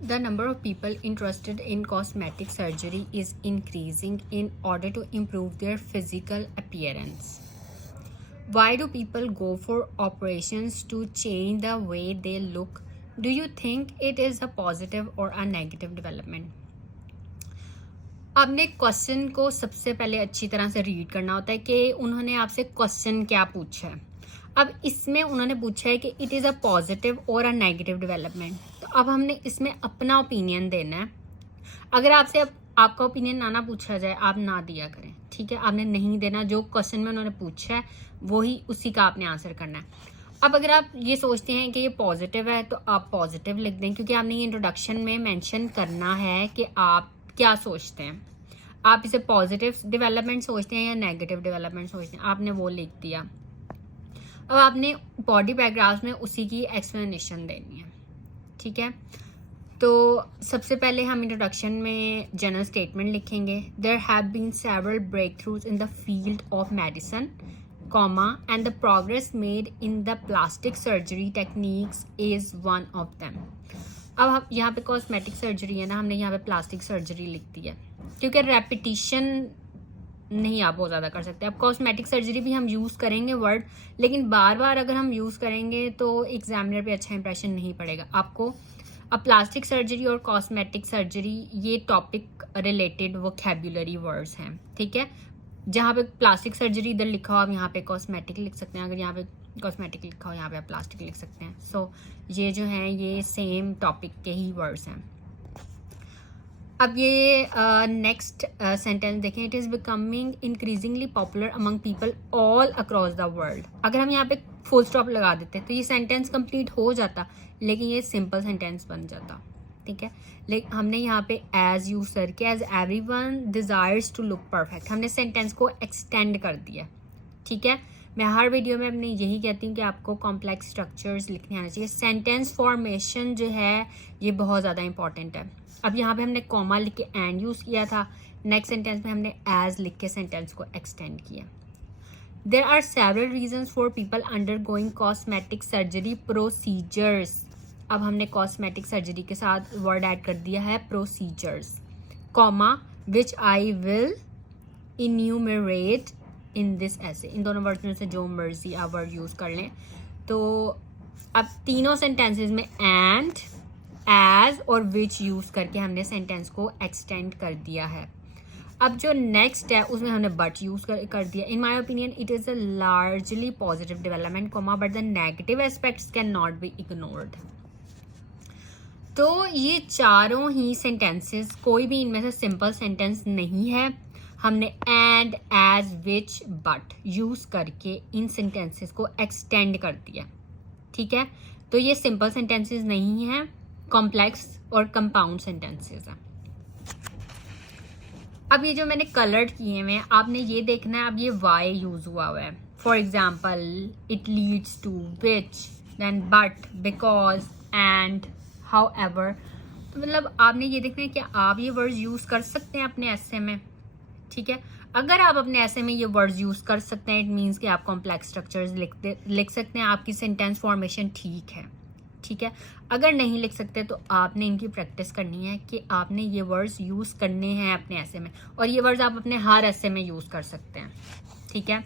The number of people interested in cosmetic surgery is increasing in order to improve their physical appearance. Why do people go for operations to change the way they look? Do you think it is a positive or a negative development? आपने question को सबसे पहले अच्छी तरह से read करना होता है कि उन्होंने आपसे क्वेश्चन क्या पूछा है. अब इसमें उन्होंने पूछा है कि इट इज़ अ पॉजिटिव और अ नेगेटिव डेवलपमेंट. तो अब हमने इसमें अपना ओपिनियन देना है. अगर आपसे आपका ओपिनियन ना पूछा जाए, आप ना दिया करें, ठीक है. आपने नहीं देना, जो क्वेश्चन में उन्होंने पूछा है वही उसी का आपने आंसर करना है. अब अगर आप ये सोचते हैं कि ये पॉजिटिव है तो आप पॉजिटिव लिख दें, क्योंकि आपने ये इंट्रोडक्शन में मेंशन करना है कि आप क्या सोचते हैं. आप इसे पॉजिटिव डेवलपमेंट सोचते हैं या नेगेटिव डेवलपमेंट सोचते हैं, आपने वो लिख दिया. अब आपने बॉडी पैराग्राफ्स में उसी की एक्सप्लेनेशन देनी है, ठीक है. तो सबसे पहले हम इंट्रोडक्शन में जनरल स्टेटमेंट लिखेंगे. There have been several breakthroughs in the field of medicine, comma, and the progress made in the plastic surgery techniques is one of them. अब हम यहाँ पे कॉस्मेटिक सर्जरी है ना, हमने यहाँ पे प्लास्टिक सर्जरी लिख दी है क्योंकि रेपिटिशन नहीं आप बहुत ज़्यादा कर सकते. अब कॉस्मेटिक सर्जरी भी हम यूज़ करेंगे वर्ड, लेकिन बार बार अगर हम यूज़ करेंगे तो एग्जामिनर पे अच्छा इंप्रेशन नहीं पड़ेगा आपको. अब प्लास्टिक सर्जरी और कॉस्मेटिक सर्जरी ये टॉपिक रिलेटेड वोकैब्युलरी वर्ड्स हैं, ठीक है. जहाँ पे प्लास्टिक सर्जरी इधर लिखा हो आप यहाँ पे कॉस्मेटिक लिख सकते हैं, अगर यहाँ पे कॉस्मेटिक लिखा हो यहाँ पे आप प्लास्टिक लिख सकते हैं. सो ये जो हैं ये सेम टॉपिक के ही वर्ड्स हैं. अब ये नेक्स्ट सेंटेंस देखें. It is becoming increasingly popular among people all across the world. अगर हम यहाँ पे फुल स्टॉप लगा देते तो ये सेंटेंस कंप्लीट हो जाता, लेकिन ये सिंपल सेंटेंस बन जाता, ठीक है. लेकिन हमने यहाँ पे एज यूज करके as everyone desires to look perfect, हमने सेंटेंस को एक्सटेंड कर दिया, ठीक है. मैं हर वीडियो में अपने यही कहती हूँ कि आपको कॉम्प्लेक्स स्ट्रक्चर्स लिखने आना चाहिए. सेंटेंस फॉर्मेशन जो है ये बहुत ज़्यादा इंपॉर्टेंट है. अब यहाँ पे हमने कॉमा लिख के एंड यूज़ किया था. नेक्स्ट सेंटेंस में हमने एज लिख के सेंटेंस को एक्सटेंड किया. There are several reasons for people undergoing cosmetic surgery procedures. अब हमने कॉस्मेटिक सर्जरी के साथ वर्ड ऐड कर दिया है procedures, comma, which I will enumerate in this ऐसे. इन दोनों वर्ड्स में से जो मर्जी आप वर्ड यूज़ कर लें. तो अब तीनों सेंटेंसेस में एंड, एज और विच यूज़ करके हमने सेंटेंस को एक्सटेंड कर दिया है. अब जो नेक्स्ट है उसमें हमने बट यूज़ कर दिया. In my opinion it is a largely positive development, comma, but the negative aspects can not be ignored. तो ये चारों ही सेंटेंसेस, कोई भी इनमें से सिंपल सेंटेंस नहीं है. हमने and, as, which, but use करके इन सेंटेंसेस को एक्सटेंड कर दिया, ठीक है. तो ये सिंपल सेंटेंसेस नहीं हैं, कॉम्प्लेक्स और कंपाउंड सेंटेंसेस हैं. अब ये जो मैंने कलर्ड किए हुए हैं, आपने ये देखना है. अब ये वाई यूज़ हुआ है. For example, it leads to, which, then but, because, and, however. तो मतलब आपने ये देखना है कि आप ये वर्ड्स यूज़ कर सकते हैं अपने ऐसे में, ठीक है. अगर आप अपने ऐसे में ये वर्ड्स यूज़ कर सकते हैं, इट मीन्स कि आप कॉम्प्लेक्स स्ट्रक्चर्स लिख सकते हैं, आपकी सेंटेंस फॉर्मेशन ठीक है, ठीक है. अगर नहीं लिख सकते तो आपने इनकी प्रैक्टिस करनी है कि आपने ये वर्ड्स यूज़ करने हैं अपने ऐसे में, और ये वर्ड्स आप अपने हर ऐसे में यूज़ कर सकते हैं, ठीक है.